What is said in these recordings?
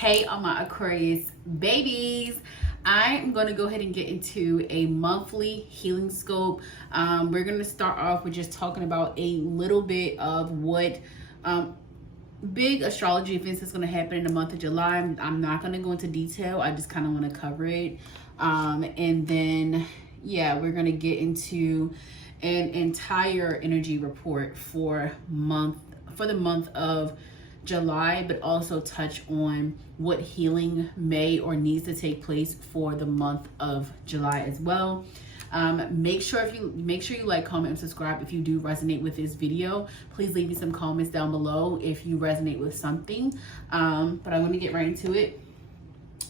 Hey, all my Aquarius babies. I'm going to go ahead and get into a monthly healing scope. We're going to start off with just talking about a little bit of what big astrology events is going to happen in the month of July. I'm not going to go into detail. I just kind of want to cover it. And then, yeah, we're going to get into an entire energy report for the month of July, but also touch on what healing may or needs to take place for the month of July as well. Make sure you like, comment, and subscribe if you do resonate with this video. Please leave me some comments down below if you resonate with something. But I'm going to get right into it.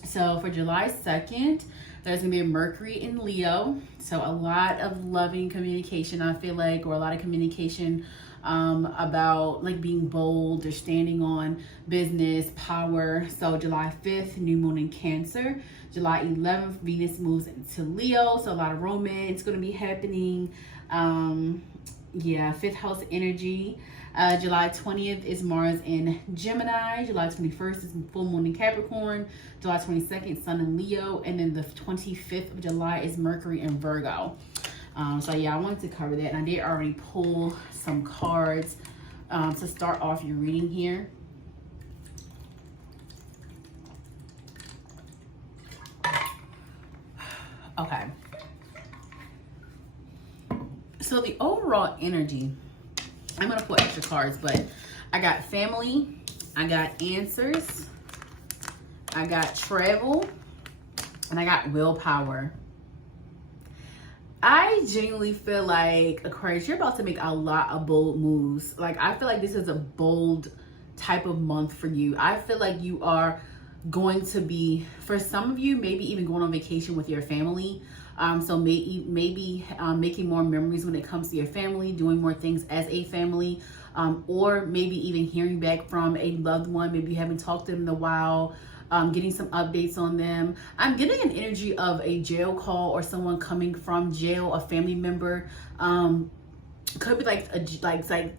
So for July 2nd, there's gonna be a Mercury in Leo. So a lot of loving communication, I feel like, or a lot of communication about like being bold or standing on business, power. So July 5th, new moon in Cancer. July 11th, Venus moves into Leo. So a lot of romance gonna be happening. Yeah, 5th house energy. July 20th is Mars in Gemini. July 21st is full moon in Capricorn. July 22nd, Sun in Leo. And then the 25th of July is Mercury in Virgo. So yeah, I wanted to cover that. And I did already pull some cards to start off your reading here. Okay. So the overall energy, I'm going to pull extra cards, but I got family, I got answers, I got travel, and I got willpower. I genuinely feel like, Aquarius, you're about to make a lot of bold moves. Like, I feel like this is a bold type of month for you. I feel like you are going to be, for some of you, maybe even going on vacation with your family. So maybe making more memories when it comes to your family, doing more things as a family, or maybe even hearing back from a loved one. Maybe you haven't talked to them in a while, getting some updates on them. I'm getting an energy of a jail call or someone coming from jail, a family member. Could be like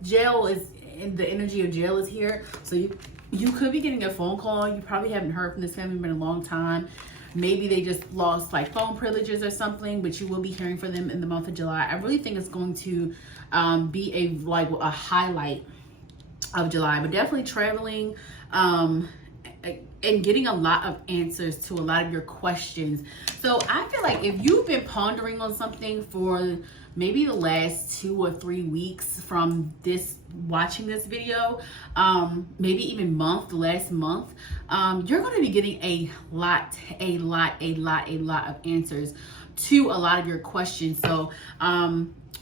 jail is, in the energy of jail is here. So you could be getting a phone call. You probably haven't heard from this family member in a long time. Maybe they just lost like phone privileges or something, but you will be hearing from them in the month of July. I really think it's going to be a highlight of July, but definitely traveling and getting a lot of answers to a lot of your questions. So I feel like if you've been pondering on something for maybe the last 2 or 3 weeks from watching this video, maybe even the last month, you're going to be getting a lot of answers to a lot of your questions. So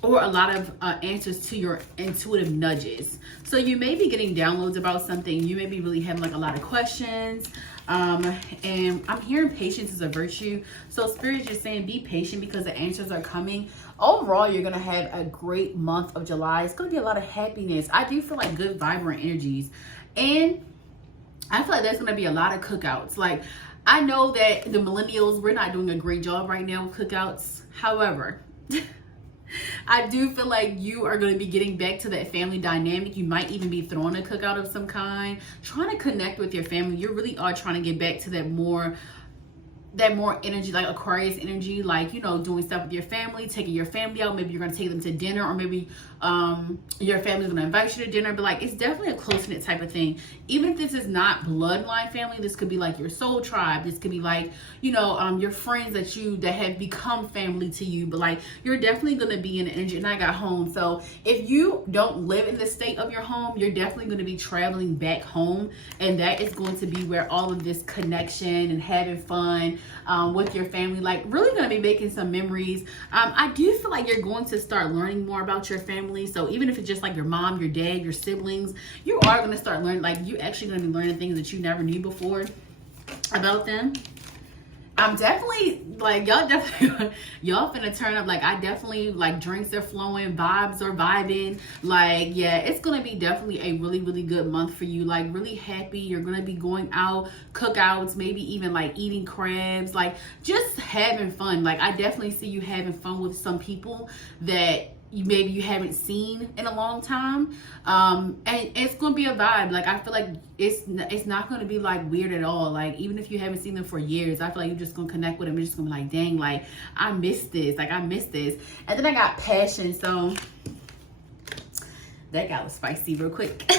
or a lot of answers to your intuitive nudges. So you may be getting downloads about something. You may be really having like a lot of questions. And I'm hearing patience is a virtue. So Spirit is just saying be patient because the answers are coming. Overall, you're going to have a great month of July. It's going to be a lot of happiness. I do feel like good, vibrant energies. And I feel like there's going to be a lot of cookouts. Like, I know that the millennials, we're not doing a great job right now with cookouts. However, I do feel like you are going to be getting back to that family dynamic. You might even be throwing a cookout of some kind, trying to connect with your family. You really are trying to get back to that more energy, like Aquarius energy, like, you know, doing stuff with your family, taking your family out. Maybe you're going to take them to dinner, or maybe your family's going to invite you to dinner. But like, it's definitely a close-knit type of thing. Even if this is not bloodline family, this could be like your soul tribe. This could be like, you know, your friends that have become family to you. But like, you're definitely going to be in the energy. And I got home. So if you don't live in the state of your home, you're definitely going to be traveling back home. And that is going to be where all of this connection and having fun with your family, like really going to be making some memories. I do feel like you're going to start learning more about your family. So even if it's just like your mom, your dad, your siblings, you are going to start learning, like you actually going to be learning things that you never knew before about them. I'm definitely like, y'all finna turn up. Like, I definitely like drinks are flowing, vibes are vibing. Like, yeah, it's gonna be definitely a really, really good month for you. Like, really happy. You're gonna be going out, cookouts, maybe even like eating crabs, like just having fun. Like, I definitely see you having fun with some people that maybe you haven't seen in a long time. And it's gonna be a vibe. Like, I feel like it's not gonna be like weird at all. Like, even if you haven't seen them for years, I feel like you're just gonna connect with them. You're just gonna be like, dang, like I miss this, like I miss this. And then I got passion, so that got spicy real quick.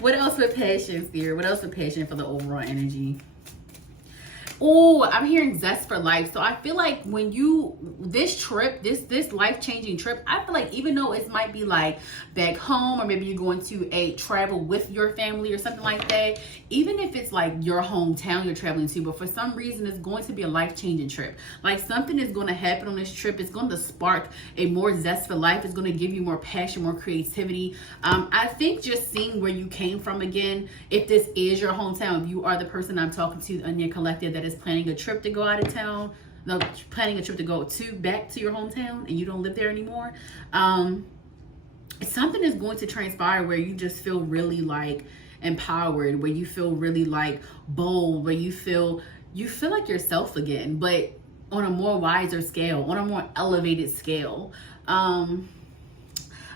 What else with passion, Spirit? What else with passion for the overall energy? Oh, I'm hearing zest for life. So I feel like when this trip, this life-changing trip, I feel like even though it might be like back home, or maybe you're going to a travel with your family or something like that, even if it's like your hometown you're traveling to, but for some reason it's going to be a life-changing trip. Like, something is going to happen on this trip. It's going to spark a more zest for life. It's going to give you more passion, more creativity. I think just seeing where you came from again, if this is your hometown, if you are the person I'm talking to in your collective that is planning a trip to go out of town, no, planning a trip to go back to your hometown, and you don't live there anymore, something is going to transpire where you just feel really like empowered, where you feel really like bold, where you feel like yourself again, but on a more wiser scale, on a more elevated scale.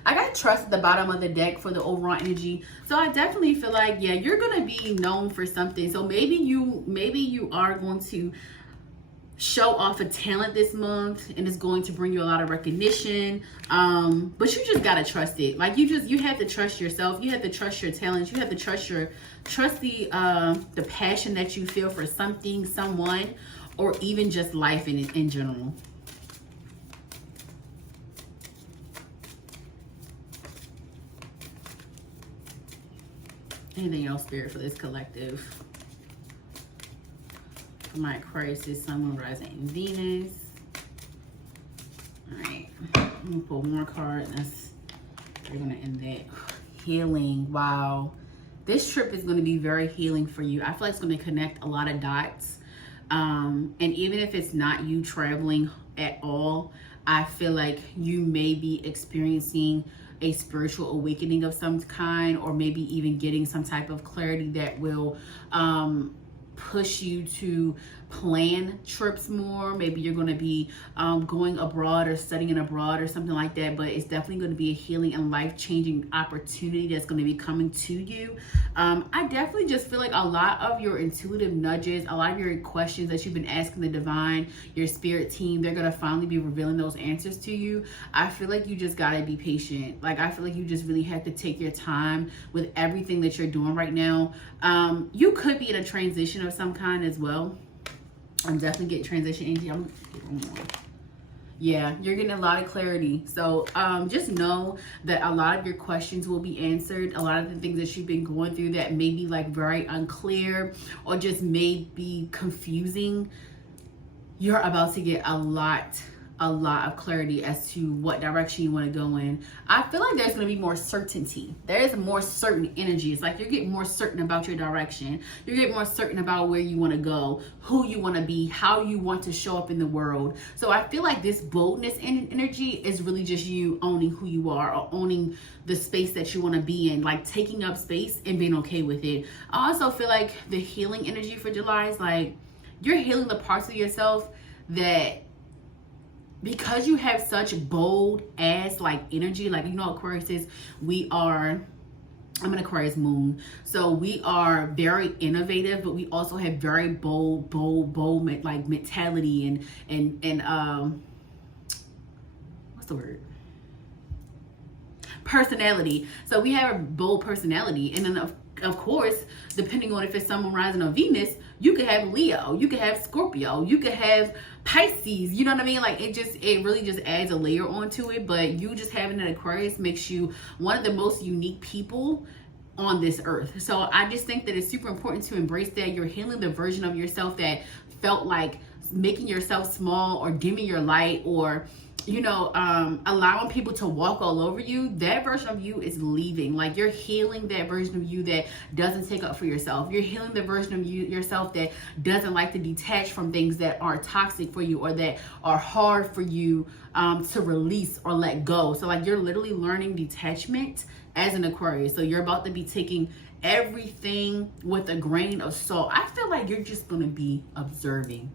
I got trust at the bottom of the deck for the overall energy. So I definitely feel like, yeah, you're going to be known for something. So maybe you are going to show off a talent this month, and it's going to bring you a lot of recognition. But you just got to trust it. Like, you have to trust yourself. You have to trust your talents. You have to trust the passion that you feel for something, someone, or even just life in general. Anything else, Spirit, for this collective? For my Aquarius, Sun, Moon, Rising, and Venus. All right, I'm gonna pull one more card. We're gonna end that. Healing. Wow, this trip is gonna be very healing for you. I feel like it's gonna connect a lot of dots. And even if it's not you traveling at all, I feel like you may be experiencing a spiritual awakening of some kind, or maybe even getting some type of clarity that will push you to plan trips more. Maybe you're going to be going abroad or studying abroad or something like that, but it's definitely going to be a healing and life-changing opportunity that's going to be coming to you. I definitely just feel like a lot of your intuitive nudges, a lot of your questions that you've been asking the divine, your spirit team, they're going to finally be revealing those answers to you. I feel like you just got to be patient. Like, I feel like you just really have to take your time with everything that you're doing right now. You could be in a transition of some kind as well. I'm definitely getting transition energy. I'm getting more. Yeah, you're getting a lot of clarity. So just know that a lot of your questions will be answered. A lot of the things that you've been going through that may be like very unclear or just may be confusing, you're about to get a lot of clarity as to what direction you want to go in. I feel like there's going to be more certainty. There is more certain energy. It's like you're getting more certain about your direction. You're getting more certain about where you want to go, who you want to be, how you want to show up in the world. So I feel like this boldness energy is really just you owning who you are, or owning the space that you want to be in, like taking up space and being okay with it. I also feel like the healing energy for July is like you're healing the parts of yourself that, because you have such bold ass like energy, like, you know, Aquarius is, I'm an Aquarius moon, so we are very innovative, but we also have very bold like mentality and what's the word? Personality. So we have a bold personality, and then of course, depending on if it's Sun, Moon, Rising, or Venus, you could have Leo, you could have Scorpio, you could have Pisces, you know what I mean? Like, it really just adds a layer onto it. But you just having an Aquarius makes you one of the most unique people on this earth. So I just think that it's super important to embrace that. You're healing the version of yourself that felt like making yourself small or dimming your light, or, you know, allowing people to walk all over you. That version of you is leaving. Like, you're healing that version of you that doesn't take up for yourself. You're healing the version of yourself that doesn't like to detach from things that are toxic for you, or that are hard for you to release or let go. So like, you're literally learning detachment as an Aquarius. So you're about to be taking everything with a grain of salt. I feel like you're just going to be observing.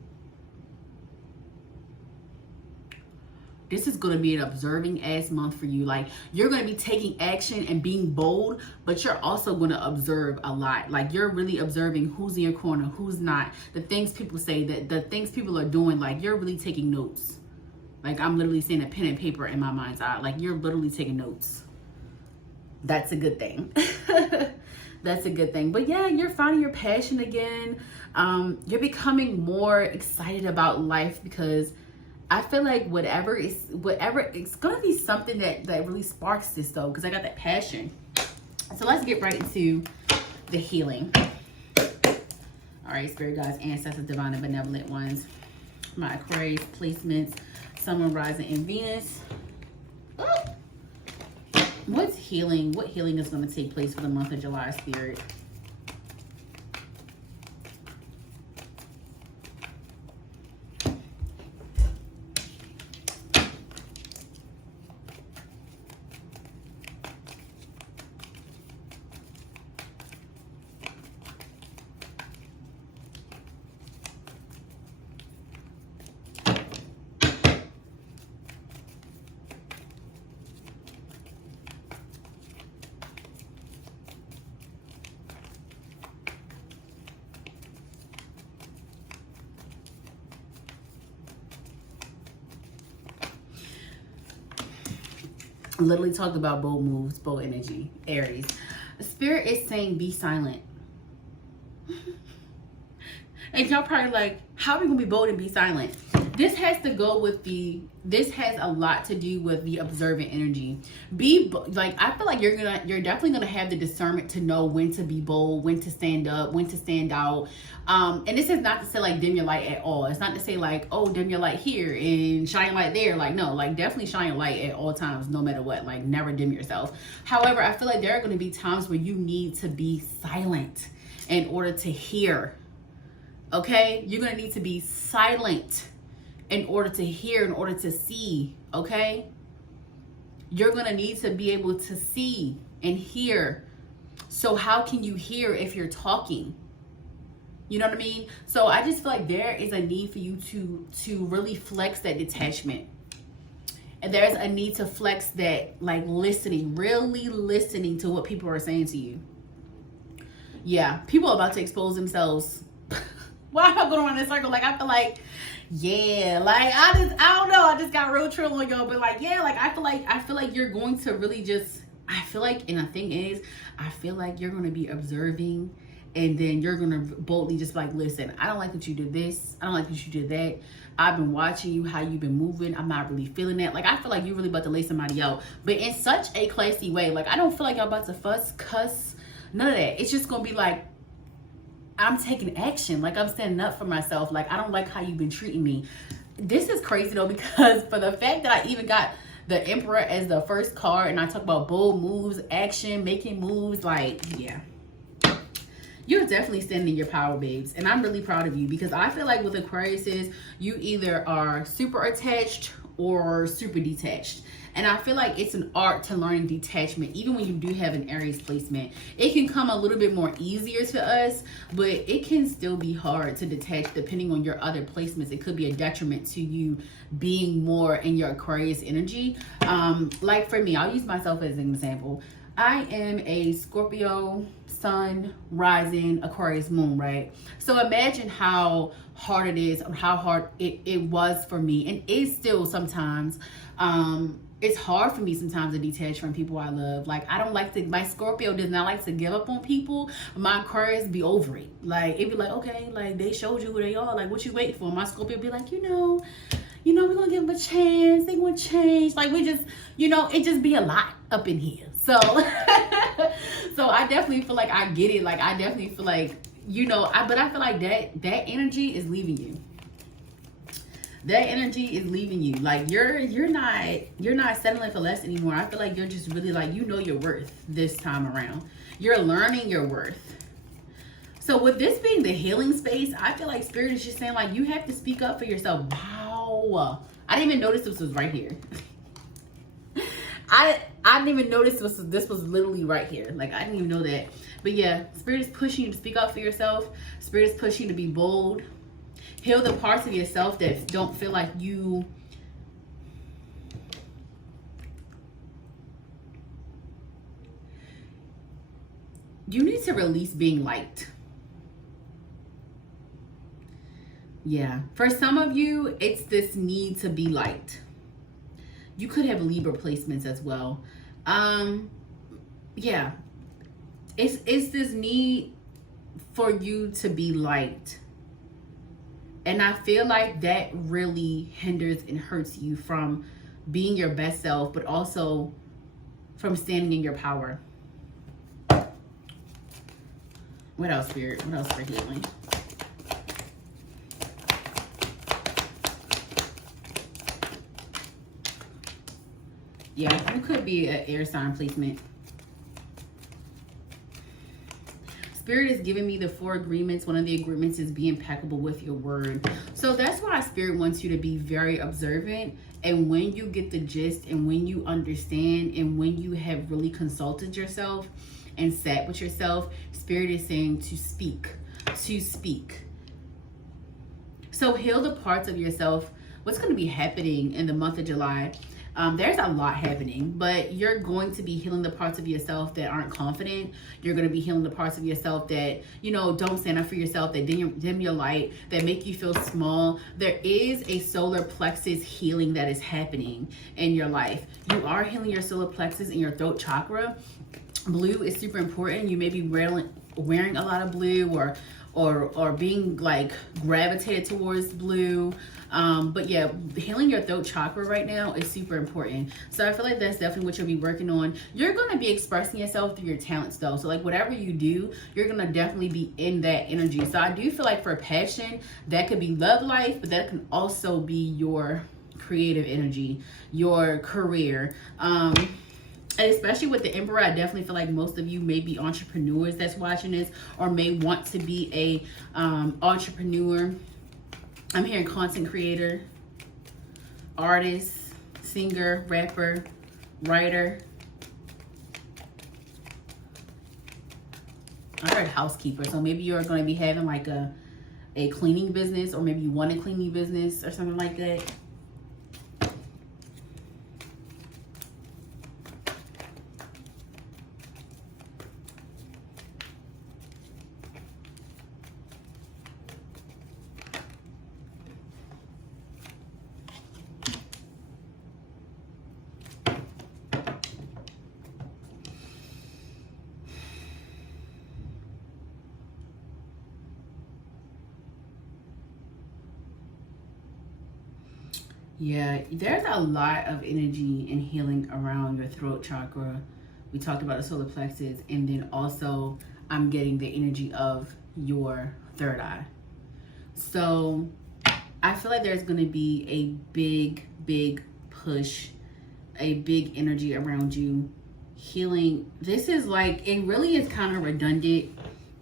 this is going to be an observing ass month for you. Like, you're going to be taking action and being bold, but you're also going to observe a lot. Like, you're really observing who's in your corner, who's not, the things people say, that the things people are doing. Like, you're really taking notes. Like, I'm literally seeing a pen and paper in my mind's eye. Like, you're literally taking notes. That's a good thing. That's a good thing. But yeah, you're finding your passion again. You're becoming more excited about life, because I feel like whatever it's gonna be something that really sparks this though, because I got that passion. So let's get right into the healing. All right, spirit guides, ancestors, divine and benevolent ones, my Aquarius placements, Sun, Moon, Rising, and Venus. Oh. What healing is going to take place for the month of July, spirit? Literally talked about bold moves, bold energy, Aries. Spirit is saying be silent. And y'all probably like, how are we gonna be bold and be silent? This has to go with this has a lot to do with the observant energy. Like, I feel like you're definitely gonna have the discernment to know when to be bold, when to stand up, when to stand out. And this is not to say like dim your light at all. It's not to say like, oh, dim your light here and shine your light there. Like, no, like definitely shine your light at all times, no matter what. Like, never dim yourself. However, I feel like there are gonna be times where you need to be silent in order to hear. Okay? You're gonna need to be silent in order to hear, in order to see, okay? You're gonna need to be able to see and hear. So how can you hear if you're talking? You know what I mean? So I just feel like there is a need for you to really flex that detachment. And there's a need to flex that, like, listening, really listening to what people are saying to you. Yeah, people are about to expose themselves. Why am I going around in a circle? Like, I feel like, yeah, like, I don't know. I just got real trill on y'all, but like, yeah, like, I feel like you're going to really just, I feel like, and the thing is, I feel like you're going to be observing, and then you're going to boldly just like, listen, I don't like that you did this. I don't like that you did that. I've been watching you, how you've been moving. I'm not really feeling that. Like, I feel like you're really about to lay somebody out, but in such a classy way. Like, I don't feel like y'all about to fuss, cuss, none of that. It's just going to be like, I'm taking action. Like, I'm standing up for myself. Like, I don't like how you've been treating me. This is crazy though, because for the fact that I even got the Emperor as the first card, and I talk about bold moves, action, making moves, like, yeah. You're definitely standing in your power, babes. And I'm really proud of you, because I feel like with Aquariuses, you either are super attached or super detached. And I feel like it's an art to learning detachment. Even when you do have an Aries placement, it can come a little bit more easier to us, but it can still be hard to detach depending on your other placements. It could be a detriment to you being more in your Aquarius energy. Like for me, I'll use myself as an example. I am a Scorpio Sun, Rising, Aquarius Moon, right? So imagine how hard it is, or how hard it was for me, and is still sometimes. It's hard for me sometimes to detach from people I love. Like, I don't like to, my Scorpio does not like to give up on people. My Aquarius be over it. Like, it'd be like, okay, like, they showed you who they are. Like, what you waiting for? My Scorpio be like, you know, we're going to give them a chance. They going to change. Like, we just, it just be a lot up in here. So, so I definitely feel like I get it. Like, I definitely feel like, but I feel like that energy is leaving you. That energy is leaving you. Like, you're not settling for less anymore. I feel like you're just really like, your worth this time around. You're learning your worth. So with this being the healing space, I feel like Spirit is just saying, like, you have to speak up for yourself. Wow. I didn't even notice this was right here. I didn't even notice this was literally right here. Like, I didn't even know that. But yeah, Spirit is pushing you to speak up for yourself. Spirit is pushing you to be bold. Heal the parts of yourself that don't feel like you you need to release being liked. Yeah, for some of you, it's this need to be liked. You could have Libra placements as well. Yeah, it's this need for you to be liked. And I feel like that really hinders and hurts you from being your best self, but also from standing in your power. What else, Spirit? What else for healing? Yeah, you could be an air sign placement. Spirit is giving me the 4 agreements. One of the agreements is be impeccable with your word. So that's why Spirit wants you to be very observant. And when you get the gist and when you understand and when you have really consulted yourself and sat with yourself, Spirit is saying to speak, to speak. So heal the parts of yourself. What's going to be happening in the month of July? There's a lot happening, but you're going to be healing the parts of yourself that aren't confident. You're going to be healing the parts of yourself that, you know, don't stand up for yourself, that dim your light, that make you feel small. There is a solar plexus healing that is happening in your life. You are healing your solar plexus and your throat chakra. Blue is super important. You may be wearing a lot of blue or being like gravitated towards blue. But yeah, healing your throat chakra right now is super important. So I feel like that's definitely what you'll be working on. You're going to be expressing yourself through your talents though. So like whatever you do, you're going to definitely be in that energy. So I do feel like for passion, that could be love life, but that can also be your creative energy, your career. And especially with the Emperor, I definitely feel like most of you may be entrepreneurs that's watching this or may want to be a entrepreneur. I'm hearing content creator, artist, singer, rapper, writer. I heard housekeeper. So maybe you're going to be having like a cleaning business, or maybe you want a cleaning business or something like that. Yeah, there's a lot of energy and healing around your throat chakra. We talked about the solar plexus, and then also I'm getting the energy of your third eye. So I feel like there's going to be a big push, a big energy around you healing. This is like, it really is kind of redundant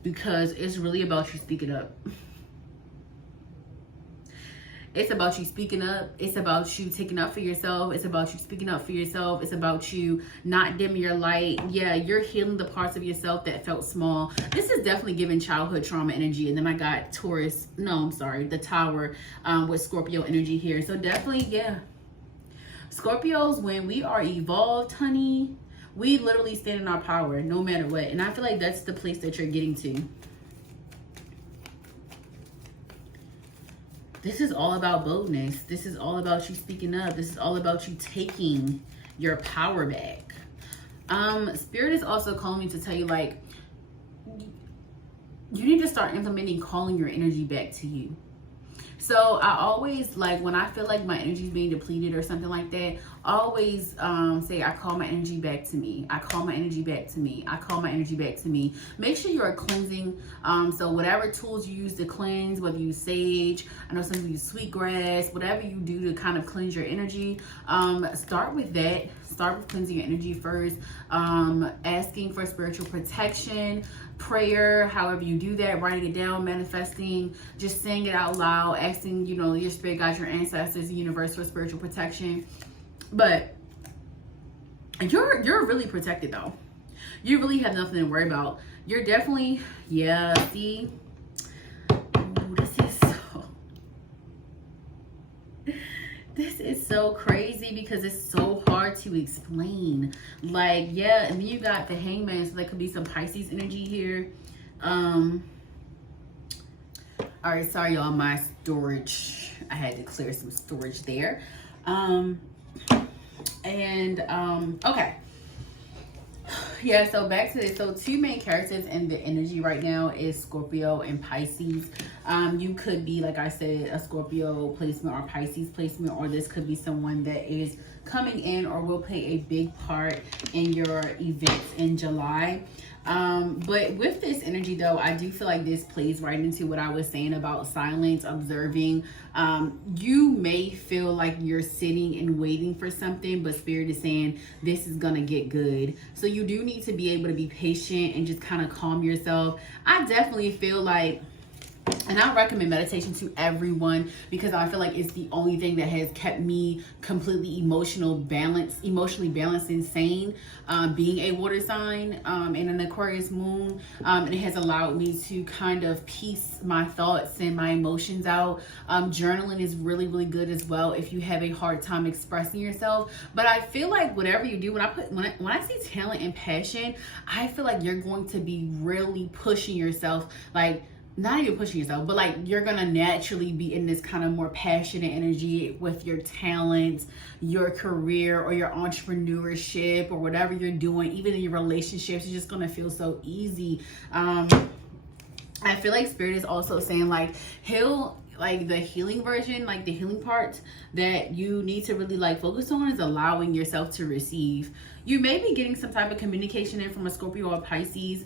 because it's really about you speaking up. It's about you speaking up. It's about you taking up for yourself. It's about you speaking up for yourself. It's about you not dimming your light. Yeah, you're healing the parts of yourself that felt small. This is definitely giving childhood trauma energy. And then I got Taurus, no, I'm sorry, the Tower with Scorpio energy here. So definitely, yeah. Scorpios, when we are evolved, honey, we literally stand in our power no matter what. And I feel like that's the place that you're getting to. This is all about boldness. This is all about you speaking up. This is all about you taking your power back. Spirit is also calling me to tell you, like, you need to start implementing calling your energy back to you. So I always, like, when I feel like my energy is being depleted or something like that, I always say, I call my energy back to me. I call my energy back to me. I call my energy back to me. Make sure you are cleansing. So whatever tools you use to cleanse, whether you use sage, I know some of you use sweetgrass, whatever you do to kind of cleanse your energy, start with that. Start with cleansing your energy first. Asking for spiritual protection, prayer, however you do that, writing it down, manifesting, just saying it out loud, asking, you know, your spirit guides, your ancestors, the universe for spiritual protection. But you're really protected though. You really have nothing to worry about. You're definitely, yeah, see, ooh, this is so crazy because it's so hard to explain. Like, yeah, and then you got the Hangman, so there could be some Pisces energy here. All right, sorry y'all, my storage, I had to clear some storage there. Okay. Yeah, so back to this. So two main characters in the energy right now is Scorpio and Pisces. You could be, like I said, a Scorpio placement or Pisces placement, or this could be someone that is coming in or will play a big part in your events in July. But with this energy though, I do feel like this plays right into what I was saying about silence, observing. You may feel like you're sitting and waiting for something, but Spirit is saying this is gonna get good. So you do need to be able to be patient and just kind of calm yourself. I definitely feel like, and I recommend meditation to everyone because I feel like it's the only thing that has kept me completely emotionally balanced and sane, being a water sign and an Aquarius moon. And it has allowed me to kind of piece my thoughts and my emotions out. Journaling is really, really good as well if you have a hard time expressing yourself. But I feel like whatever you do, when I see talent and passion, I feel like you're going to be really pushing yourself, like, not even pushing yourself, but like you're gonna naturally be in this kind of more passionate energy with your talents, your career, or your entrepreneurship, or whatever you're doing. Even in your relationships, you're just gonna feel so easy. I feel like Spirit is also saying like like the healing version, like the healing part that you need to really like focus on is allowing yourself to receive. You may be getting some type of communication in from a Scorpio or Pisces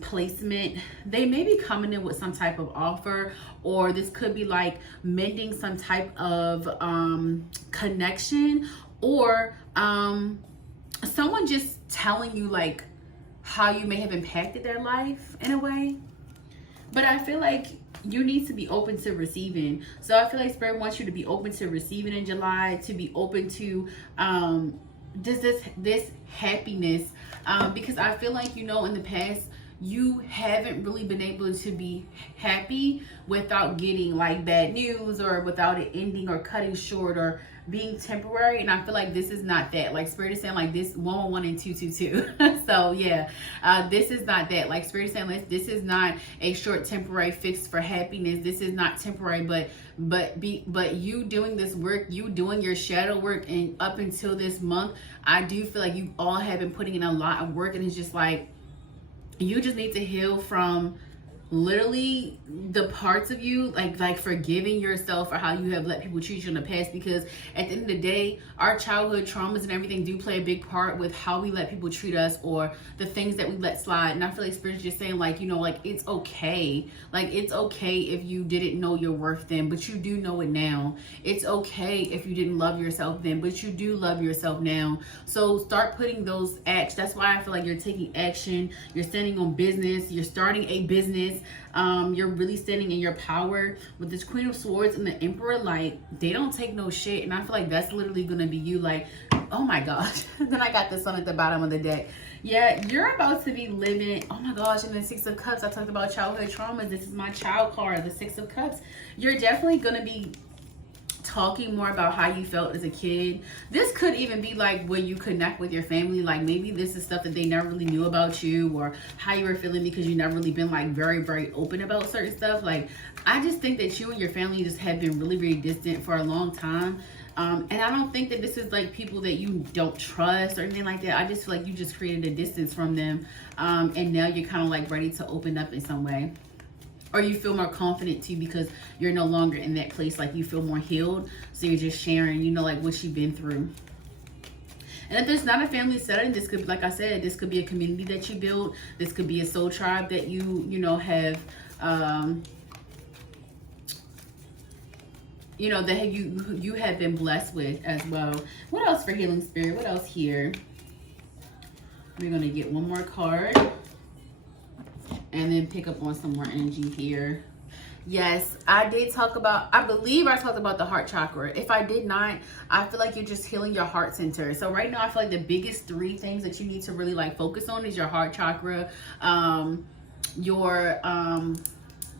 placement. They may be coming in with some type of offer, or this could be like mending some type of connection, or someone just telling you like how you may have impacted their life in a way. But I feel like you need to be open to receiving. So I feel like Spirit wants you to be open to receiving in July, to be open to this happiness, because I feel like, you know, in the past you haven't really been able to be happy without getting like bad news, or without it ending or cutting short or being temporary. And I feel like this is not that. Like Spirit is saying like this 111 and 222. So yeah, this is not that. Like Spirit is saying like, this is not a short temporary fix for happiness. This is not temporary, but you doing this work, you doing your shadow work, and up until this month, I do feel like you all have been putting in a lot of work, and it's just like you just need to heal from literally the parts of you like forgiving yourself for how you have let people treat you in the past, because at the end of the day, our childhood traumas and everything do play a big part with how we let people treat us, or the things that we let slide. And I feel like Spirit's just saying like, you know, like it's okay. Like it's okay if you didn't know your worth then, but you do know it now. It's okay if you didn't love yourself then, but you do love yourself now. So start putting those acts. That's why I feel like you're taking action. You're standing on business. You're starting a business. You're really standing in your power with this Queen of Swords and the Emperor. Like, they don't take no shit, and I feel like that's literally gonna be you. Like, oh my gosh. Then I got this one at the bottom of the deck. Yeah, you're about to be living, oh my gosh, in the Six of Cups. I talked about childhood traumas. This is my child card, the Six of Cups. You're definitely gonna be talking more about how you felt as a kid. This could even be like when you connect with your family, like maybe this is stuff that they never really knew about you, or how you were feeling because you never really been like very, very open about certain stuff. Like, I just think that you and your family just have been really, really distant for a long time. And I don't think that this is like people that you don't trust or anything like that. I just feel like you just created a distance from them, and now you're kind of like ready to open up in some way. Or you feel more confident too, because you're no longer in that place. Like, you feel more healed, so you're just sharing, you know, like what you've been through. And if there's not a family setting, this could, like I said, this could be a community that you build. This could be a soul tribe that you know, have, you know, that you have been blessed with as well. What else for healing, Spirit? What else here? We're gonna get one more card, and then pick up on some more energy here. Yes, I did talk about, I believe I talked about the heart chakra. If I did not, I feel like you're just healing your heart center. So right now, I feel like the biggest three things that you need to really like focus on is your heart chakra, your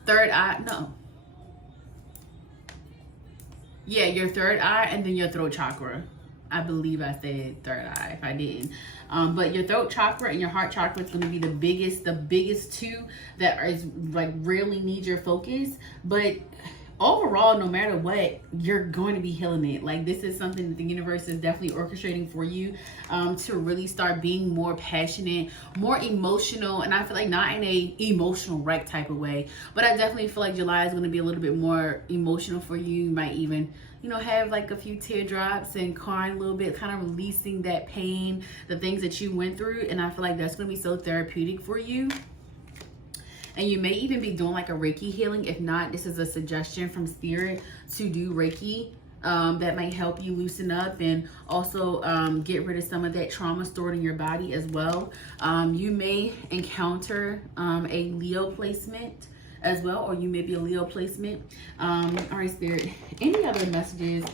third eye, no. Yeah, your third eye and then your throat chakra. I believe I said third eye if I didn't. But your throat chakra and your heart chakra is going to be the biggest two that is like really need your focus. But overall, no matter what, you're going to be healing it. Like, this is something that the universe is definitely orchestrating for you, to really start being more passionate, more emotional. And I feel like not in a emotional wreck type of way, but I definitely feel like July is going to be a little bit more emotional for you. You might even, you know, have like a few teardrops and crying a little bit, kind of releasing that pain, the things that you went through. And I feel like that's going to be so therapeutic for you. And you may even be doing like a Reiki healing. If not, this is a suggestion from Spirit to do Reiki. That might help you loosen up and also get rid of some of that trauma stored in your body as well. You may encounter a Leo placement as well, or you may be a Leo placement. All right, Spirit, any other messages,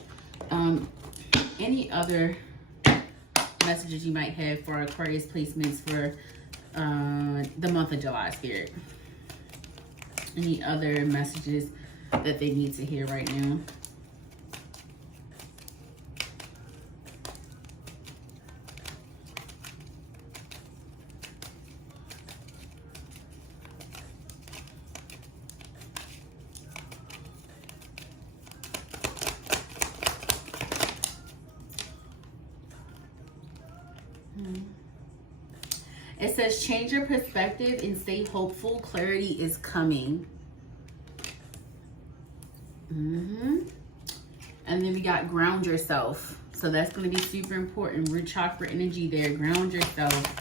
you might have for Aquarius placements for the month of July, Spirit? Any other messages that they need to hear right now? It says, change your perspective and stay hopeful. Clarity is coming. And then we got ground yourself. So that's going to be super important. Root chakra energy there. Ground yourself.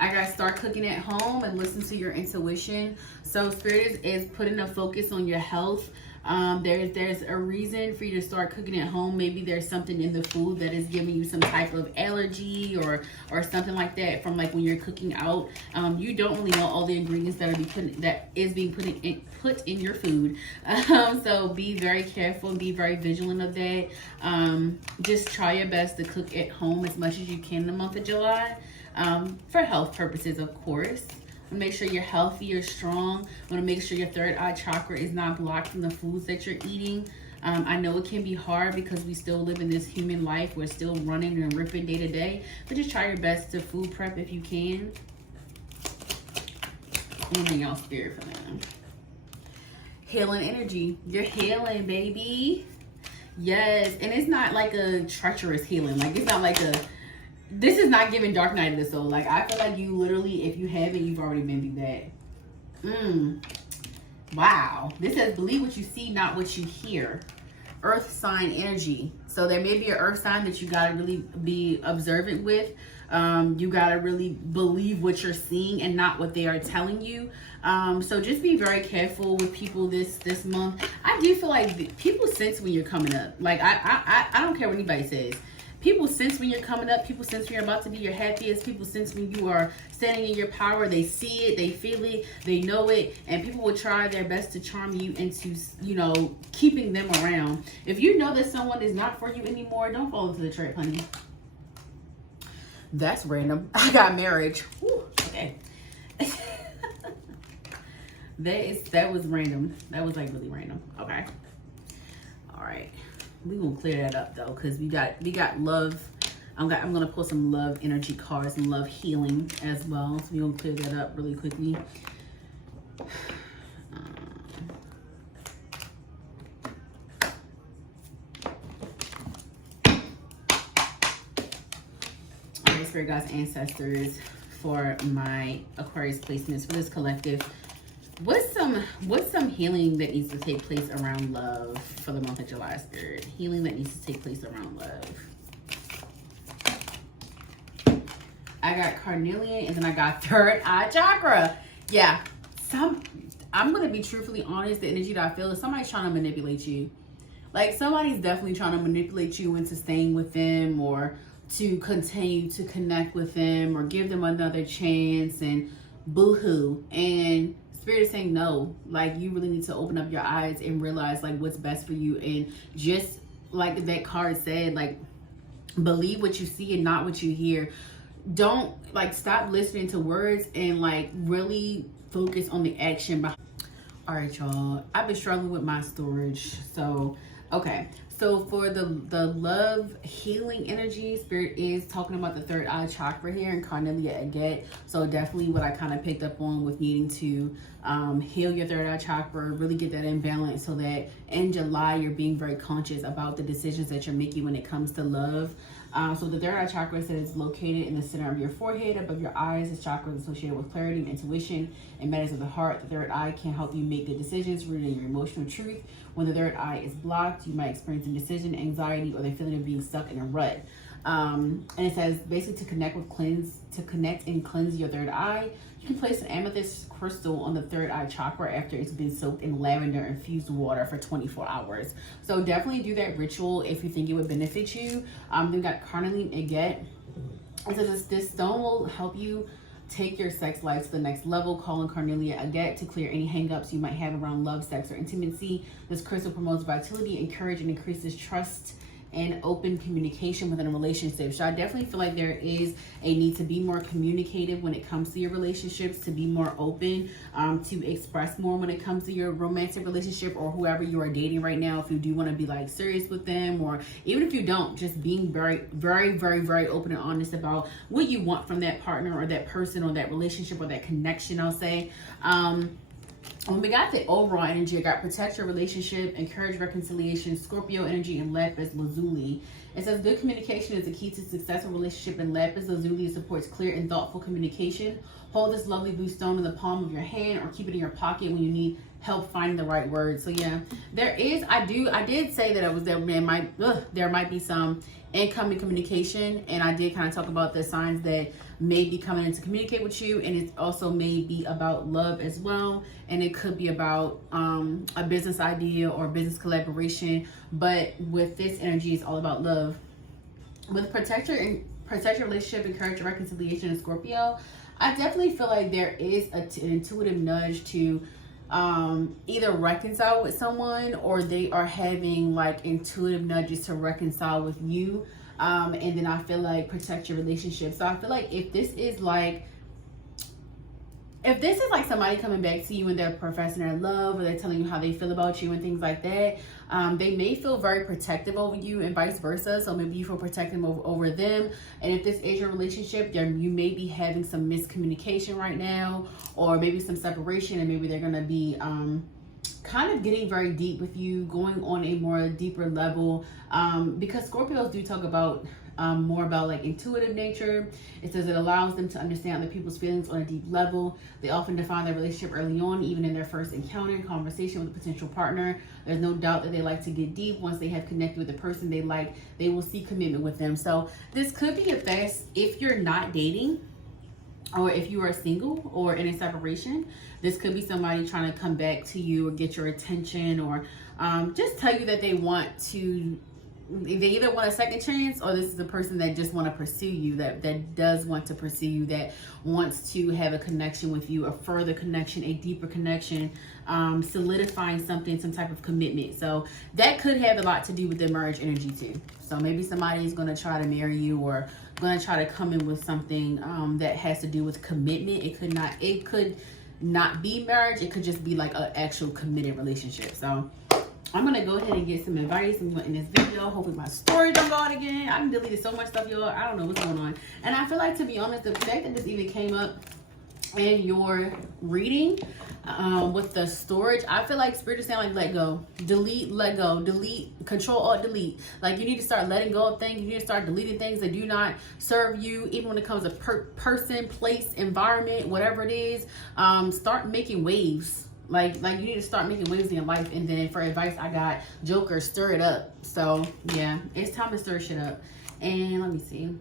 I got to start cooking at home and listen to your intuition. So Spirit is putting a focus on your health. There's a reason for you to start cooking at home. Maybe there's something in the food that is giving you some type of allergy or something like that from like when you're cooking out. You don't really know all the ingredients that is being put in your food. So be very careful and be very vigilant of that. Just try your best to cook at home as much as you can in the month of July, for health purposes, of course. Make sure you're healthy, you're strong. Want to make sure your third eye chakra is not blocked from the foods that you're eating. I know it can be hard because we still live in this human life. We're still running and ripping day to day, but just try your best to food prep if you can. Anything else, Spirit, for them? Healing energy. You're healing, baby. Yes, and it's not like a treacherous healing. Like, it's not like this is not giving Dark Night of the Soul. Like, I feel like you literally, if you haven't, you've already been through that. Wow. This says, believe what you see, not what you hear. Earth sign energy. So there may be an earth sign that you got to really be observant with. You got to really believe what you're seeing and not what they are telling you. So just be very careful with people this month. I do feel like people sense when you're coming up. Like, I don't care what anybody says. People sense when you're coming up. People sense when you're about to be your happiest. People sense when you are standing in your power. They see it. They feel it. They know it. And people will try their best to charm you into, you know, keeping them around. If you know that someone is not for you anymore, don't fall into the trap, honey. That's random. I got marriage. Whew, okay. That was random. That was like really random. Okay. All right. We're gonna clear that up though, because we got love. I'm gonna pull some love energy cards and love healing as well. So we're gonna clear that up really quickly. Alright, Spirit Guides, ancestors, for my Aquarius placements for this collective. What's some healing that needs to take place around love for the month of July, Spirit? Healing that needs to take place around love. I got carnelian and then I got third eye chakra. Yeah, I'm gonna be truthfully honest. The energy that I feel is somebody's trying to manipulate you. Like, somebody's definitely trying to manipulate you into staying with them or to continue to connect with them or give them another chance and boo-hoo. And Spirit is saying no. Like, you really need to open up your eyes and realize like what's best for you. And just like that card said, like, believe what you see and not what you hear. don't like stop listening to words and like really focus on the action behind. All right, y'all, I've been struggling with my storage. So okay, so for the love healing energy, Spirit is talking about the third eye chakra here in 𝐒𝐂𝐈𝐊. So definitely what I kind of picked up on with needing to heal your third eye chakra, really get that in balance, so that in July you're being very conscious about the decisions that you're making when it comes to love. So the third eye chakra says located in the center of your forehead, above your eyes. This chakra is associated with clarity and intuition and matters of the heart. The third eye can help you make good decisions rooted in your emotional truth. When the third eye is blocked, you might experience indecision, anxiety, or the feeling of being stuck in a rut. And it says basically to connect and cleanse your third eye. You can place an amethyst crystal on the third eye chakra after it's been soaked in lavender infused water for 24 hours. So definitely do that ritual if you think it would benefit you. Then we got 𝐒𝐂𝐈𝐀. It says this stone will help you take your sex life to the next level. Call on 𝐒𝐂𝐈𝐀 to clear any hangups you might have around love, sex, or intimacy. This crystal promotes vitality, encourage, and increases trust and open communication within a relationship. So I definitely feel like there is a need to be more communicative when it comes to your relationships, to be more open, to express more when it comes to your romantic relationship or whoever you are dating right now. If you do want to be like serious with them, or even if you don't, just being very, very, very, very open and honest about what you want from that partner or that person or that relationship or that connection, I'll say. When we got the overall energy, I got protect your relationship, encourage reconciliation, Scorpio energy, and lapis lazuli. It says good communication is the key to successful relationship, and lapis lazuli supports clear and thoughtful communication. Hold this lovely blue stone in the palm of your hand or keep it in your pocket when you need help finding the right words. So yeah, there is, I did say that it was there might be some incoming communication, and I did kind of talk about the signs that may be coming in to communicate with you, and it also may be about love as well, and it could be about a business idea or business collaboration. But with this energy, it's all about love. With protect your relationship, encourage reconciliation in Scorpio, I definitely feel like there is an intuitive nudge to either reconcile with someone, or they are having like intuitive nudges to reconcile with you. And then I feel like protect your relationship. So I feel like if this is like somebody coming back to you and they're professing their love, or they're telling you how they feel about you and things like that, they may feel very protective over you and vice versa. So maybe you feel protective over them. And if this is your relationship, you may be having some miscommunication right now, or maybe some separation, and maybe they're going to be kind of getting very deep with you, going on a more deeper level, because Scorpios do talk about more about like intuitive nature. It says it allows them to understand other people's feelings on a deep level. They often define their relationship early on, even in their first encounter and conversation with a potential partner. There's no doubt that they like to get deep. Once they have connected with the person they like, they will see commitment with them. So this could be a fast, if you're not dating, or if you are single or in a separation, this could be somebody trying to come back to you or get your attention, or just tell you that they either want a second chance, or this is a person that just want to pursue you, that does want to pursue you, that wants to have a connection with you, a further connection, a deeper connection, solidifying something, some type of commitment. So that could have a lot to do with the marriage energy too. So maybe somebody is going to try to marry you, or going to try to come in with something that has to do with commitment. It could not be marriage. It could just be like an actual committed relationship. So I'm going to go ahead and get some advice in this video. Hopefully my story don't go out again. I deleted so much stuff, y'all. I don't know what's going on. And I feel like, to be honest, the fact that this even came up in your reading with the storage, I feel like Spirit is saying like let go, delete, let go, delete, Control Alt Delete. Like you need to start letting go of things. You need to start deleting things that do not serve you, even when it comes to person, place, environment, whatever it is. Start making waves. Like you need to start making waves in your life. And then for advice, I got Joker, stir it up. So yeah, it's time to stir shit up. And let me see.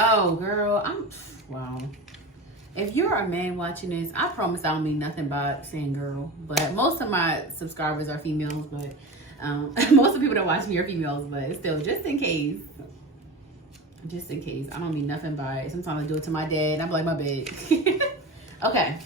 Oh girl, wow. If you're a man watching this, I promise I don't mean nothing by saying girl, but most of my subscribers are females, but most of the people that watch me are females, but still, just in case. just in case. I don't mean nothing by it. Sometimes I do it to my dad and I'm like, my bad. Okay.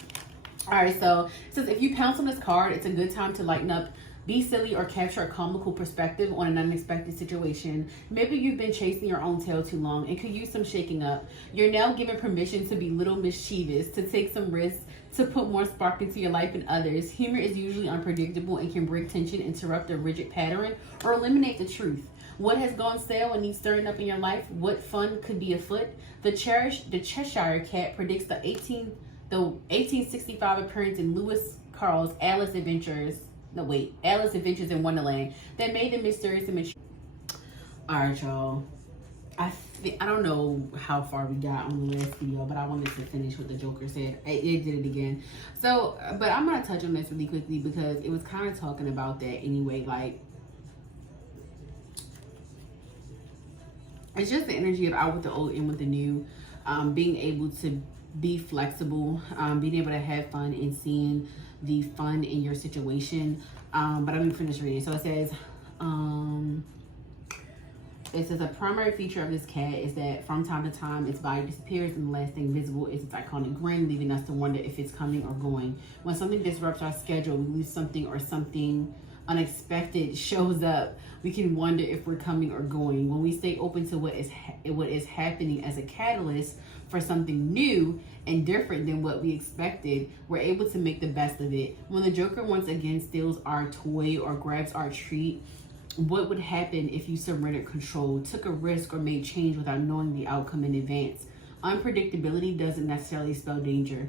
All right, so it says, if you pounce on this card, it's a good time to lighten up, be silly, or capture a comical perspective on an unexpected situation. Maybe you've been chasing your own tail too long and could use some shaking up. You're now given permission to be little mischievous, to take some risks, to put more spark into your life and others. Humor is usually unpredictable and can break tension, interrupt a rigid pattern, or eliminate the truth. What has gone stale and needs stirring up in your life? What fun could be afoot? The Cheshire Cat predicts the 1865 appearance in Lewis Carroll's Alice Adventures in Wonderland that made the mysterious image. All right, y'all. I don't know how far we got on the last video, but I wanted to finish what the Joker said. It did it again. So, but I'm gonna touch on this really quickly because it was kind of talking about that anyway. Like, it's just the energy of out with the old, in with the new. Being able to be flexible, being able to have fun and seeing the fun in your situation. But I'm gonna finish reading. So it says a primary feature of this cat is that from time to time its body disappears and the last thing visible is its iconic grin, leaving us to wonder if it's coming or going. When something disrupts our schedule, we lose something, or something unexpected shows up, we can wonder if we're coming or going. When we stay open to what is happening as a catalyst for something new and different than what we expected, we're able to make the best of it. When the Joker once again steals our toy or grabs our treat, what would happen if you surrendered control, took a risk, or made change without knowing the outcome in advance? Unpredictability doesn't necessarily spell danger.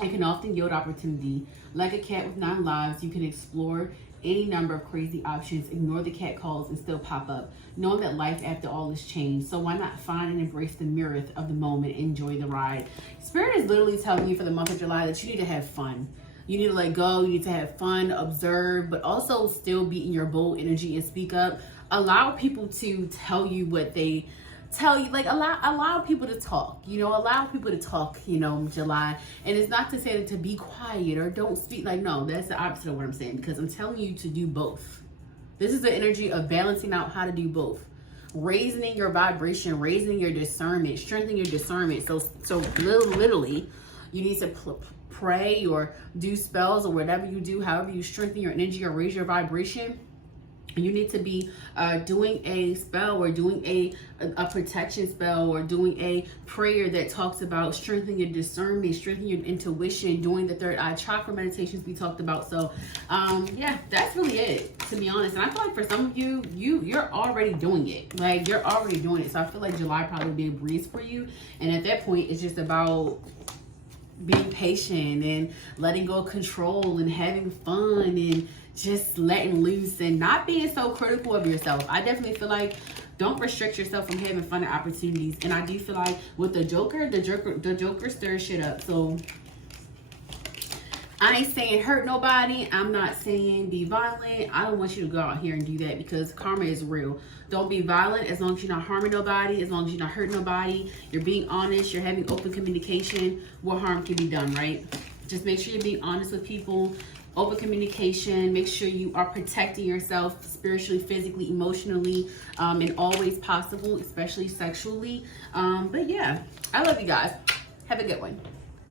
It can often yield opportunity. Like a cat with 9 lives, you can explore any number of crazy options, ignore the cat calls, and still pop up, knowing that life after all is change. So why not find and embrace the mirth of the moment, enjoy the ride? Spirit is literally telling you for the month of July that you need to have fun. You need to let go, you need to have fun, observe, but also still be in your bold energy and speak up. Allow people to tell you what they tell you. Like, allow people to talk, allow people to talk, July. And it's not to say that to be quiet or don't speak. Like, no, that's the opposite of what I'm saying, because I'm telling you to do both. This is the energy of balancing out how to do both. Raising your vibration, raising your discernment, strengthening your discernment. So literally, you need to pray or do spells or whatever you do, however you strengthen your energy or raise your vibration. You need to be doing a spell or doing a protection spell or doing a prayer that talks about strengthening your discernment, strengthening your intuition, doing the third eye chakra meditations we talked about. So yeah, that's really it, to be honest. And I feel like for some of you, you're already doing it. Like, you're already doing it. So I feel like July probably would be a breeze for you. And at that point, it's just about being patient and letting go of control and having fun and just letting loose and not being so critical of yourself. I definitely feel like don't restrict yourself from having fun and opportunities. And I do feel like with the Joker stirs shit up. So I ain't saying hurt nobody. I'm not saying be violent. I don't want you to go out here and do that, because karma is real. Don't be violent as long as you're not harming nobody, as long as you're not hurting nobody. You're being honest. You're having open communication. What harm can be done, right? Just make sure you're being honest with people. Open communication. Make sure you are protecting yourself spiritually, physically, emotionally, in all ways possible, especially sexually. But yeah, I love you guys. Have a good one.